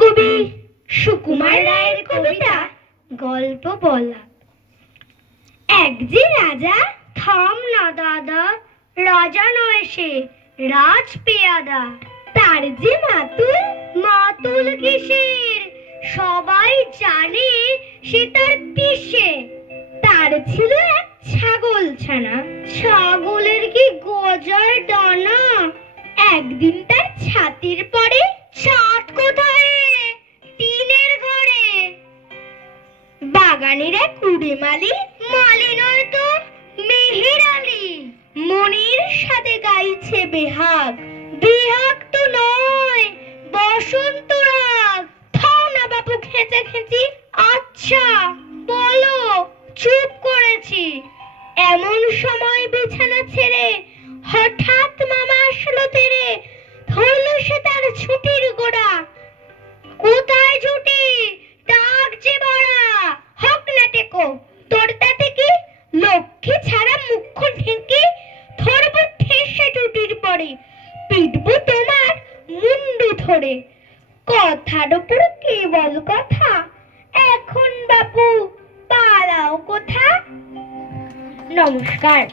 কবি সুকুমার রায়ের কবিতা গল্প বলা। এক যে রাজা, থাম না দাদা, রাজা নয় সে রাজ পেয়াদা। তার যে মাতুল, মাতুল কিসের, সবাই জানে সে তার পিসে। তার ছিল এক ছাগল ছানা, ছাগলের কি গজার ডানা। একদিন তার ছাতির পরে ছাদ কোথায়, টিনের ঘরে। বাগানের এক কুড়ে মালি, মালি নয় তো মেহের আলী, মনির সাথে গাইছে বেহাগ, বেহাগ তো নয় বসন্ত রাগ। থাও না বাপু খেচে খেচি, আচ্ছা বলো, চুপ করেছি। এমন সময় বিছানা ছেড়ে হঠাৎ মামা আসলো তেরে, ধরলো সে তার ছুটির গোড়া। কোথায় ছুটি, ডাক যে বড়া, হক না টেকো তোর তাতে কি, লক্ষ্মী ছাড়া মুখ্য ঢেকে ধরবো ঠেসে টুটির পরে, পিটবো তোমার মুন্ডু ধরে। কথার উপর কেবল কথা, এখন বাপু পালাও কোথা। নমস্কার।